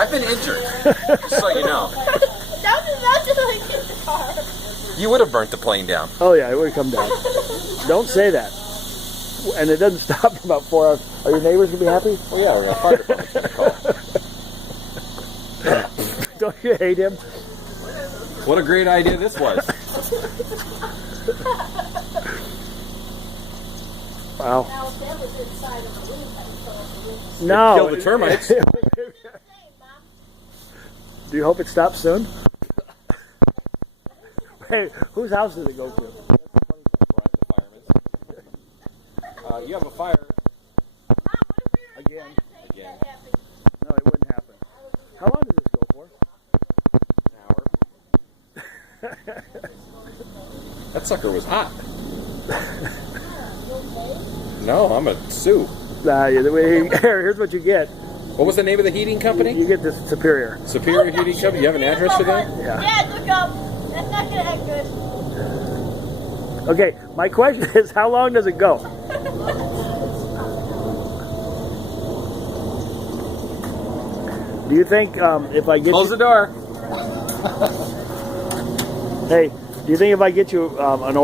I've been injured, just so you know. That's like in the car. You would have burnt the plane down. Oh yeah, it would come down. Don't say that. And it doesn't stop for about 4 hours. Are your neighbors gonna be happy? Well, yeah, we're gonna fire department's gonna call. Don't you hate him? What a great idea this was. Wow. Now, if that was inside of the room, that No. Kill the termites. Mom. Do you hope it stops soon? Hey, whose house does it go through? You have a fire. Again. Again. No, it wouldn't happen. How long does this go for? An hour. That sucker was hot. No, I'm a sue. Here's what you get. What was the name of the heating company? You get this Superior. Superior Heating Company. You have an address for that? Yeah. Yeah, look up. That's not gonna act good. Okay, my question is, how long does it go? Do you think if I get Close the door. Hey, do you think if I get you an